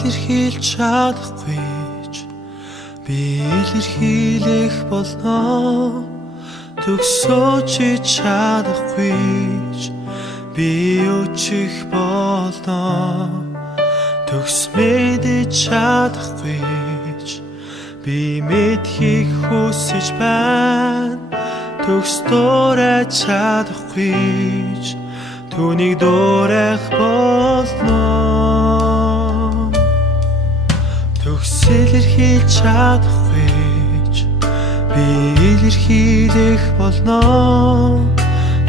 илэрхийлж чадахгүйч би илэрхийлэх болно. Төгсөөж чадахгүйч би өчих болно. Төгс мэдэж чадахгүйч би мэдхийг хүсэж байна. Төгс дуурайж чадахгүйч түүнийг дуурайх болно. Төгс илэрхийлж чадахгүйч би илэрхийлэх болно.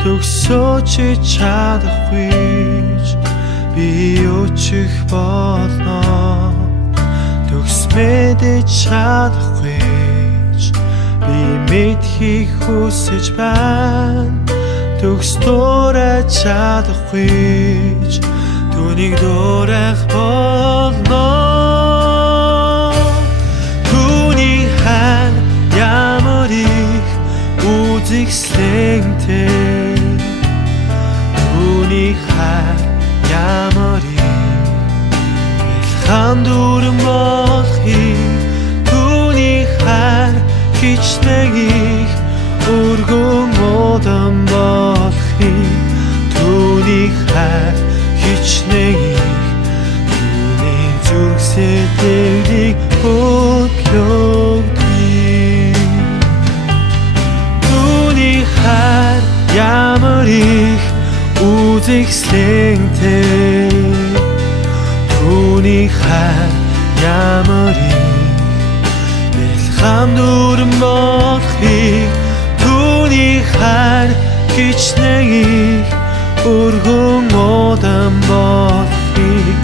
Төгсөөж чадахгүйч би өчих болно. Төгс мэдэж чадахгүйч би мэдхийг хүсэж байна. Төгс дуурайж чадахгүйч түүнийг дуурайх болно. Түүний хайр ямар их үзэсгэлэнтэй, түүний хайр ямар их бэлхан дүүрэн болохыг, түүний хайр хичнээн их өргөн удан болохыг, түүний хайр хичнээн их түүний зүрх сэтгэлийг хөтлөдөг. Түүний хайр ямар их үзэсгэлэнтэй, түүний хайр ямар их бэлхан дүүрэн болохыг, түүний хайр хичнээн их өргөн удан болохыг,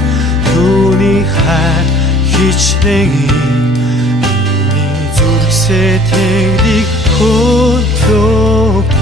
түүний хайр хичнээн их түүний зүрх сэтгэлийг хөтлөдөг.